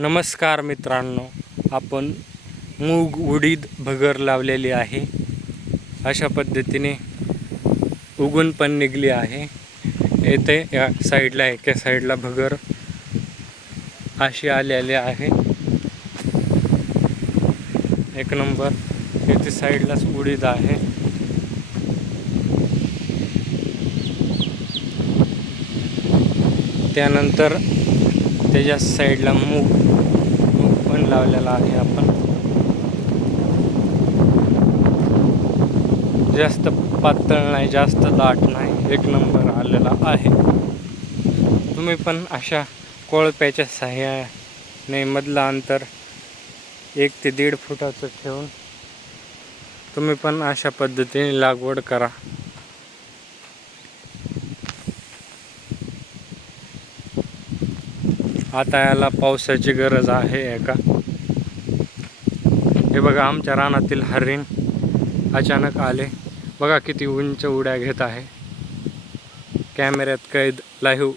नमस्कार मित्रांनो, आपण मूग उडीद भगर लावलेली आहे. अशा पद्धतीने उगून पण निघली आहे. येथे या साईडला एका साईडला भगर अशी आलेली आहे. एक नंबर. येथे साईडलाच उडीद आहे. त्यानंतर त्याच्या साईडला मूग पण लावलेला आहे आपण. जास्त पातळ नाही, जास्त दाट नाही, एक नंबर आलेला आहे. तुम्ही पण अशा कोळप्याच्या सहाय्याने मधलं अंतर 1 ते 1.5 फुटाचं ठेवून तुम्ही पण अशा पद्धतीने लागवड करा. आता याला पावसाची गरज आहे. हे बघा, आमच्या रानातील हरिण अचानक आले. बघा किती उंच उड्या घेत आहे. कॅमेऱ्यात कैद लाईव्ह